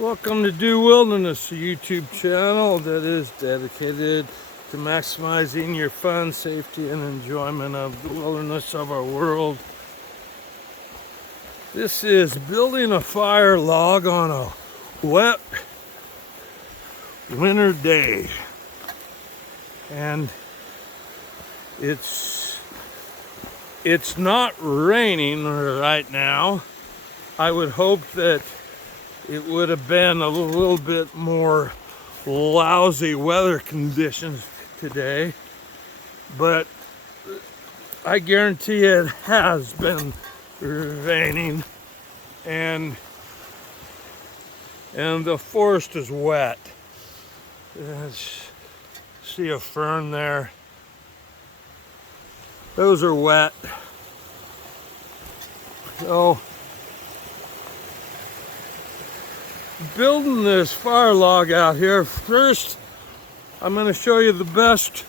Welcome to Do Wilderness, a YouTube channel that is dedicated to maximizing your fun, safety, and enjoyment of the wilderness of our world. This is building a fire log on a wet winter day. And it's not raining right now. I would hope that it would have been a little bit more lousy weather conditions today, but I guarantee it has been raining, and the forest is wet. See a fern there? Those are wet. So building this fire log out here, first I'm going to show you the best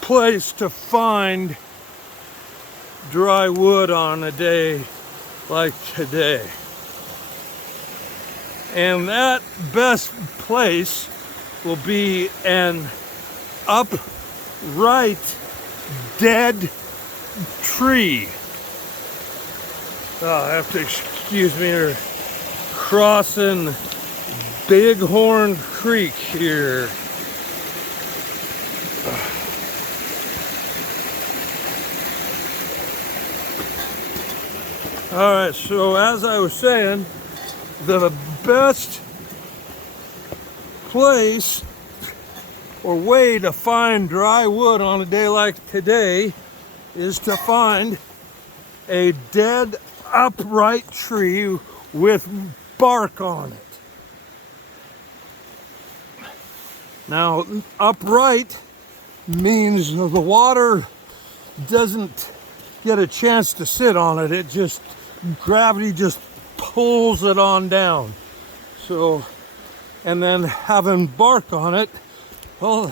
place to find dry wood on a day like today. And that best place will be an upright dead tree. I have to excuse me, we're crossing Bighorn Creek here. All right, so as I was saying, the best place or way to find dry wood on a day like today is to find a dead upright tree with bark on it. Now, upright means the water doesn't get a chance to sit on it. It just, gravity just pulls it on down. So, and then having bark on it, well,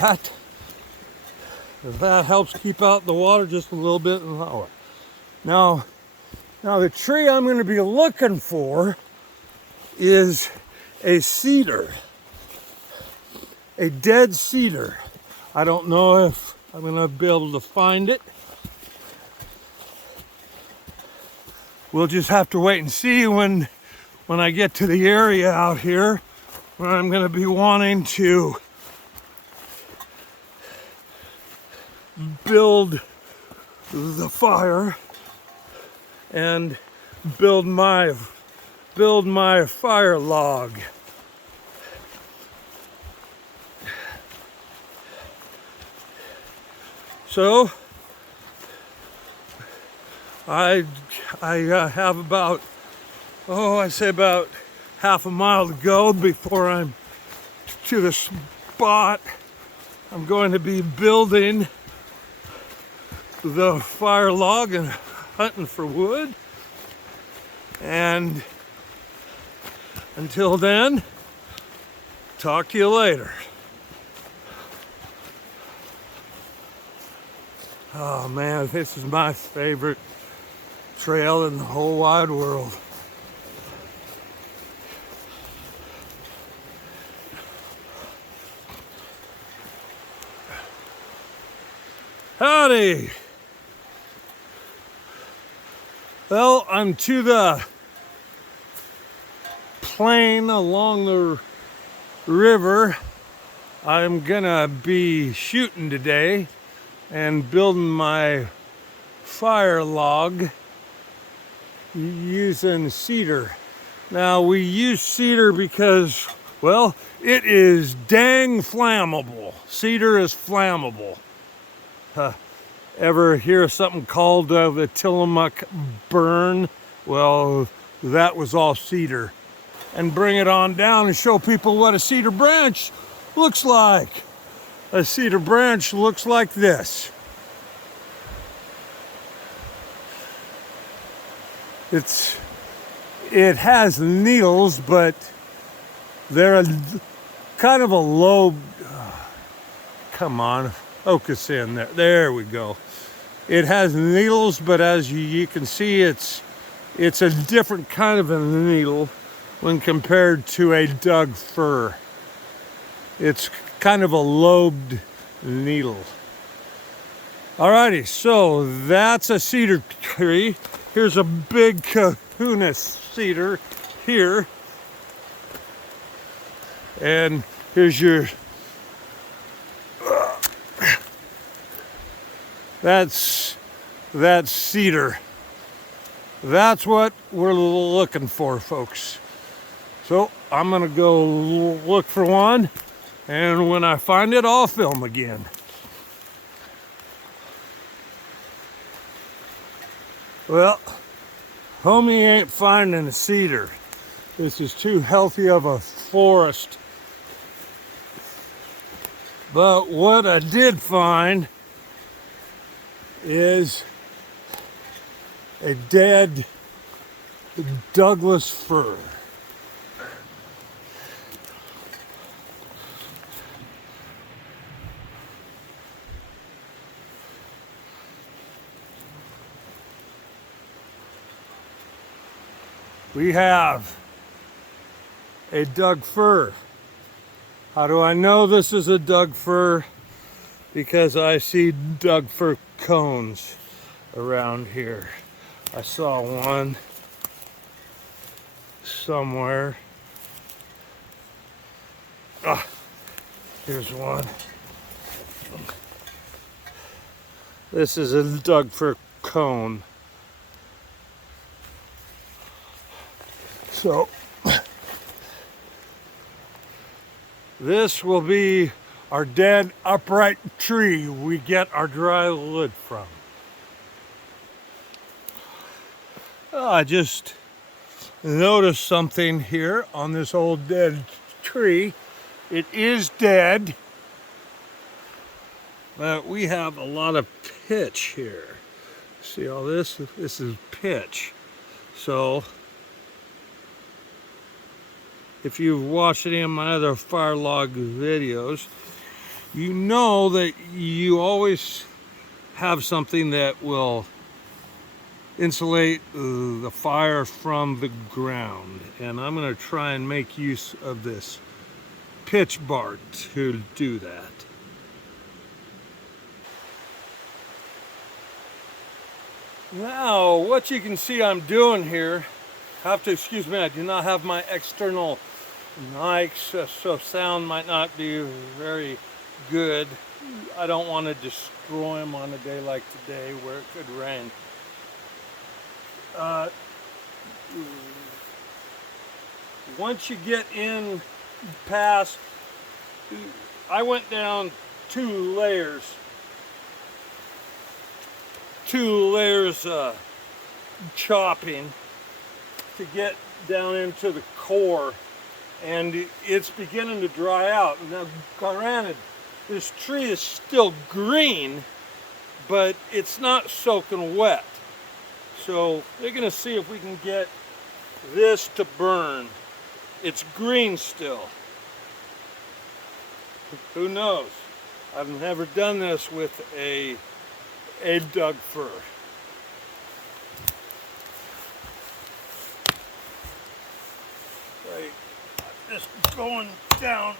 that helps keep out the water just a little bit lower. Now the tree I'm going to be looking for is a cedar, a dead cedar. I don't know if I'm going to be able to find it. We'll just have to wait and see when I get to the area out here where I'm going to be wanting to build the fire and build my fire log. So I have about about half a mile to go before I'm to the spot I'm going to be building the fire log and hunting for wood. And until then, talk to you later. Oh man, this is my favorite trail in the whole wide world. Howdy! Well, I'm to the plain along the river. I'm gonna be shooting today and building my fire log using cedar. Now, we use cedar because, well, it is dang flammable. Cedar is flammable. Ever hear of something called the Tillamook burn? Well, that was all cedar. And bring it on down and show people what a cedar branch looks like. A cedar branch looks like this. It has needles, but they're kind of a low. Come on, focus in there. There we go. It has needles, but as you can see, it's a different kind of a needle. when compared to a Doug Fir. It's kind of a lobed needle. Alrighty, so that's a cedar tree. Here's a big kahuna cedar here. And here's your, that's cedar. That's what we're looking for, folks. So I'm gonna go look for one, and when I find it, I'll film again. Well, homie ain't finding a cedar. This is too healthy of a forest. But what I did find is a dead Douglas fir. We have a Doug Fir. How do I know this is a Doug Fir? Because I see Doug Fir cones around here. I saw one somewhere. Ah, here's one. This is a Doug Fir cone. So this will be our dead upright tree we get our dry wood from. I just noticed something here on this old dead tree. It is dead, but we have a lot of pitch here. See all this? This is pitch. So if you've watched any of my other fire log videos, you know that you always have something that will insulate the fire from the ground. And I'm going to try and make use of this pitch bark to do that. Now, what you can see I'm doing here, have to excuse me, I do not have my external mics, so sound might not be very good. I don't want to destroy them on a day like today where it could rain. Once you get in past, I went down two layers chopping to get down into the core, and it's beginning to dry out. Now granted, this tree is still green, but it's not soaking wet. So we're gonna see if we can get this to burn. It's green still. Who knows? I've never done this with a Doug Fir. Right, just going down.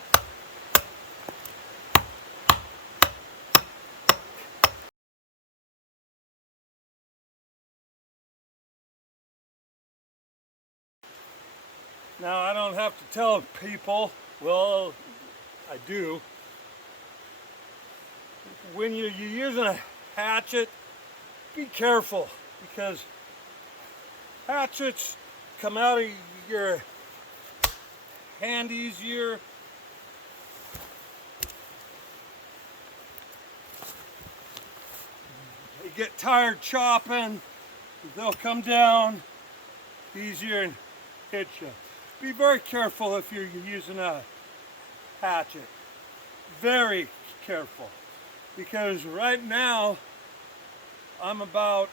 Now I don't have to tell people, well, I do. When you're using a hatchet, be careful, because hatchets come out of your hand easier. You get tired chopping, they'll come down easier and hit you. Be very careful if you're using a hatchet. Very careful. Because right now, I'm about,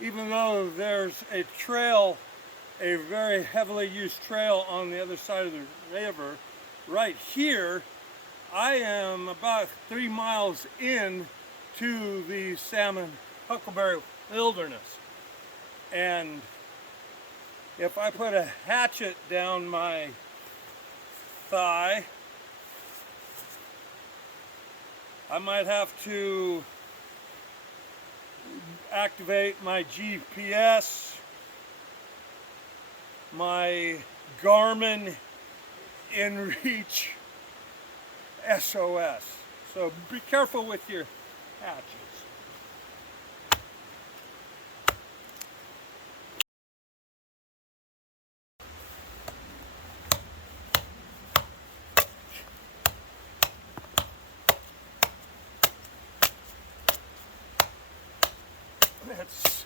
even though there's a trail, a very heavily used trail on the other side of the river, right here, I am about 3 miles in to the salmon huckleberry wilderness. And if I put a hatchet down my thigh, I might have to activate my GPS, my Garmin InReach SOS. So be careful with your hatches. Let's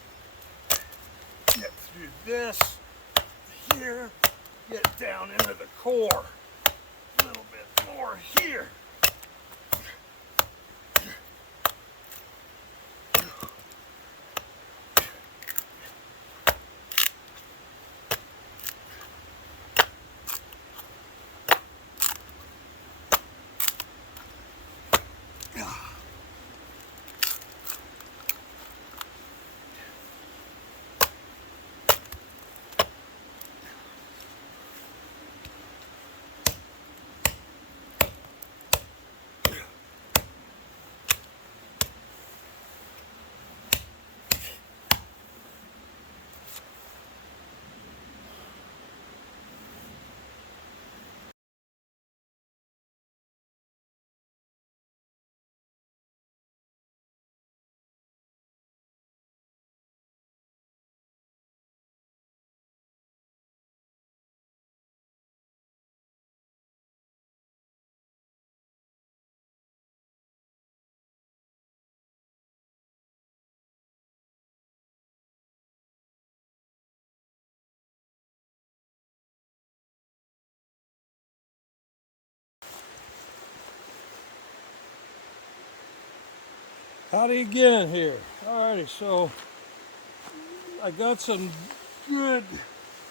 get through this here, get down into the core. A little bit more here. Howdy again here. Alrighty, so I got some good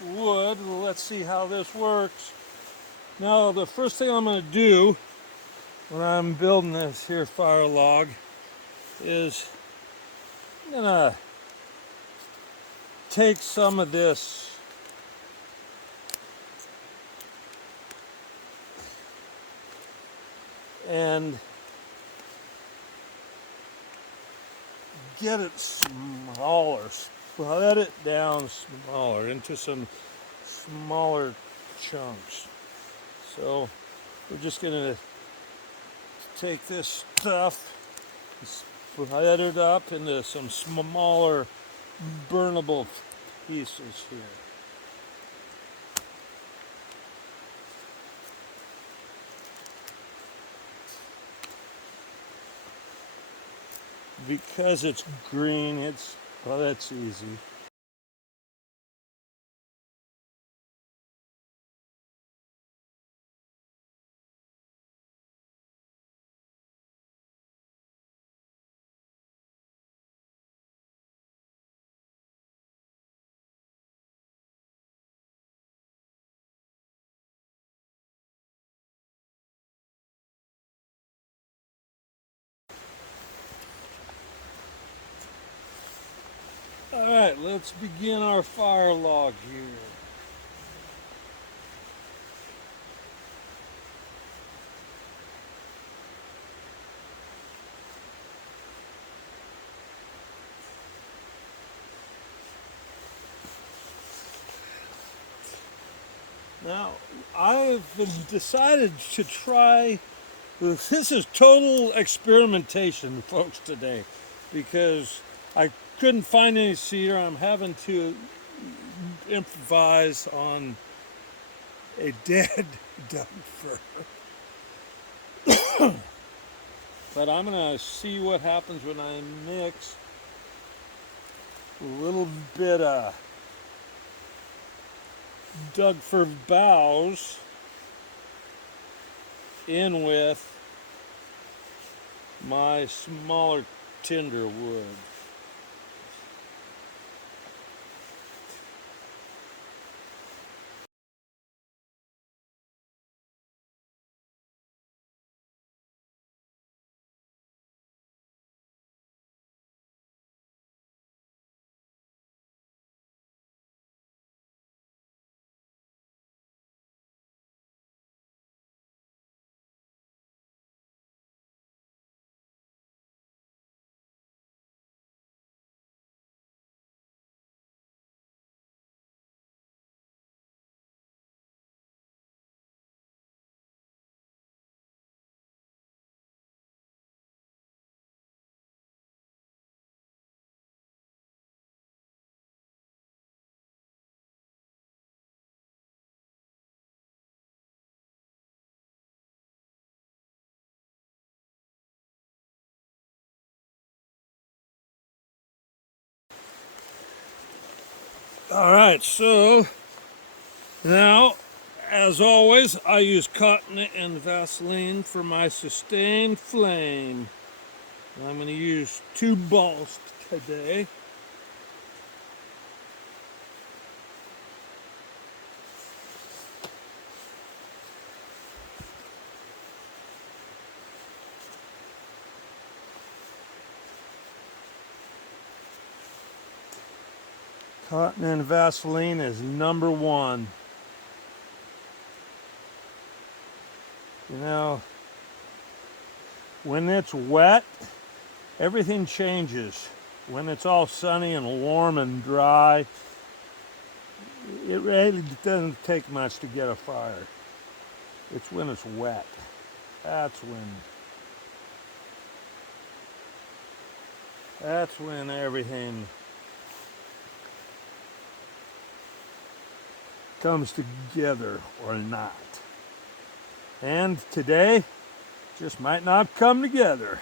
wood. Let's see how this works. Now, the first thing I'm going to do when I'm building this here fire log is I'm going to take some of this and get it smaller, split it down smaller into some smaller chunks. So we're just going to take this stuff, split it up into some smaller burnable pieces here. Because it's green, that's easy. All right, let's begin our fire log here. Now, I've decided to try, this is total experimentation, folks, today, because I couldn't find any cedar. I'm having to improvise on a dead Doug Fir. But I'm going to see what happens when I mix a little bit of Doug Fir boughs in with my smaller tinder wood. All right, so now, as always, I use cotton and Vaseline for my sustained flame. I'm going to use 2 balls today. Cotton and Vaseline is number 1. You know, when it's wet, everything changes. When it's all sunny and warm and dry, it really doesn't take much to get a fire. It's when it's wet. That's when everything comes together or not. And today just might not come together.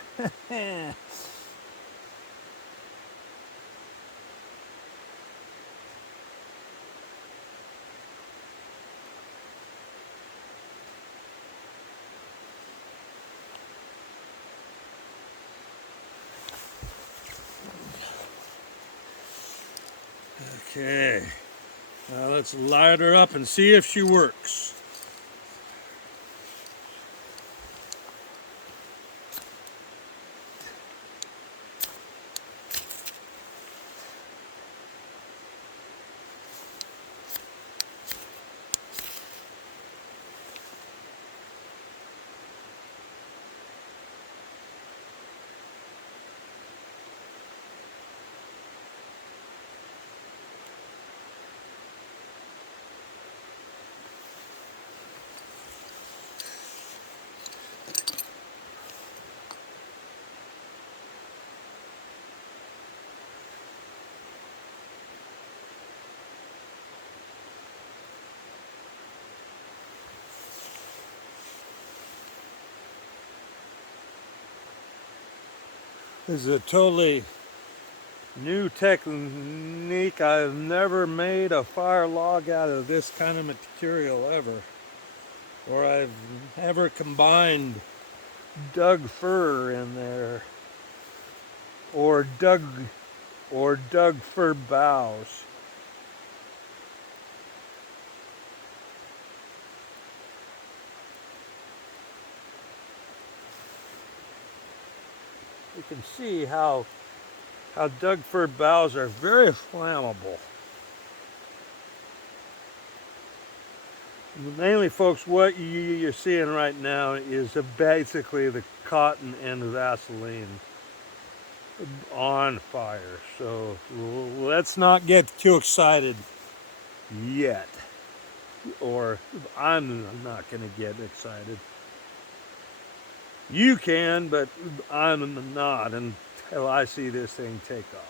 Okay, now let's light her up and see if she works. This is a totally new technique. I've never made a fire log out of this kind of material ever. Or I've never combined Doug Fir in there. Or Doug Fir boughs. You can see how Doug Fir boughs are very flammable. Mainly, folks, what you're seeing right now is basically the cotton and Vaseline on fire. So let's not get too excited yet. Or I'm not going to get excited. You can, but I'm not until I see this thing take off.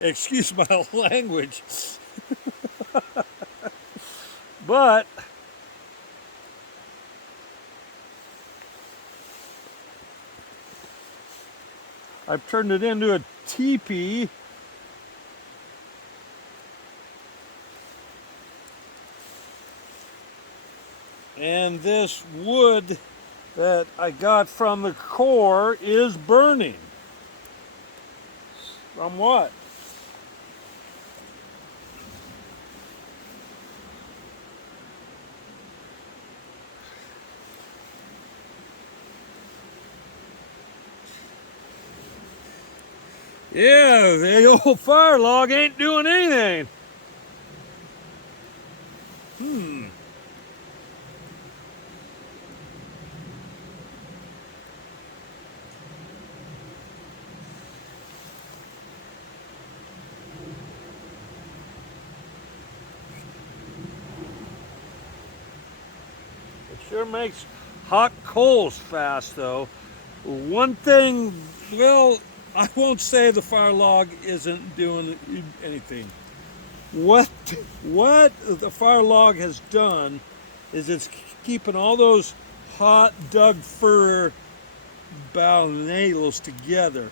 Excuse my language. But I've turned it into a teepee. And this wood that I got from the core is burning. From what? Yeah, the old fire log ain't doing anything. It sure makes hot coals fast, though. One thing, well, I won't say the fire log isn't doing anything. What what the fire log has done is it's keeping all those hot Doug Fir bough needles together,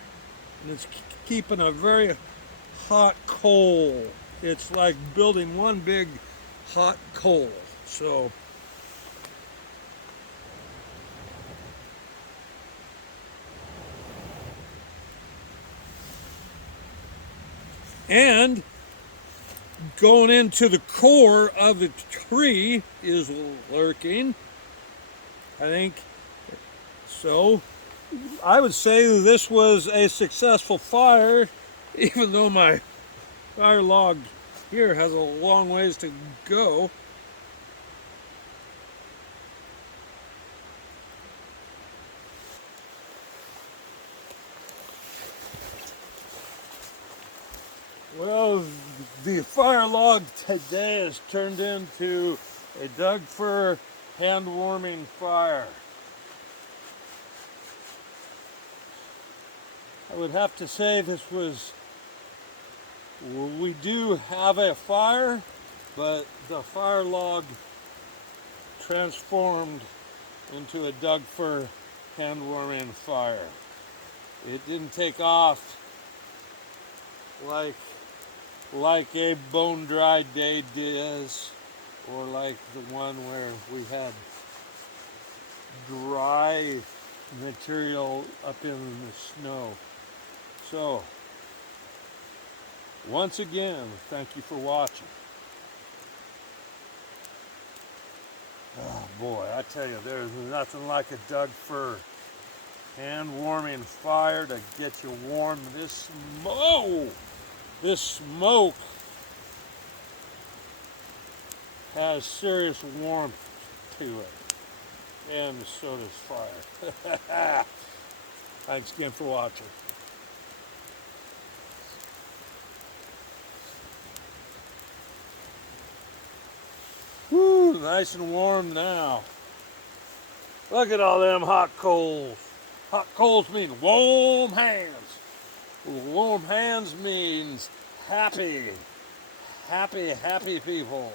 and it's keeping a very hot coal. It's like building one big hot coal. So and going into the core of the tree is lurking. I think so. I would say this was a successful fire, even though my fire log here has a long ways to go. Well, the fire log today has turned into a Doug Fir hand warming fire. I would have to say we do have a fire, but the fire log transformed into a Doug Fir hand warming fire. It didn't take off like a bone dry day does, or like the one where we had dry material up in the snow. So, once again, thank you for watching. Oh boy, I tell you, there's nothing like a Doug Fir hand warming fire to get you warm. This smoke has serious warmth to it, and so does fire. Thanks again for watching. Woo, nice and warm now. Look at all them hot coals. Hot coals mean warm hands. Warm hands means happy people.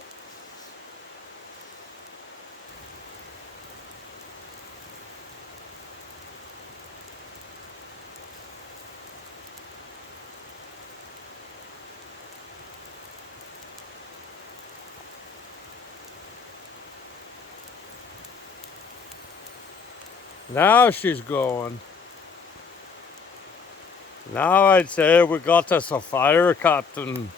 Now she's going. Now I'd say we got us a fire captain.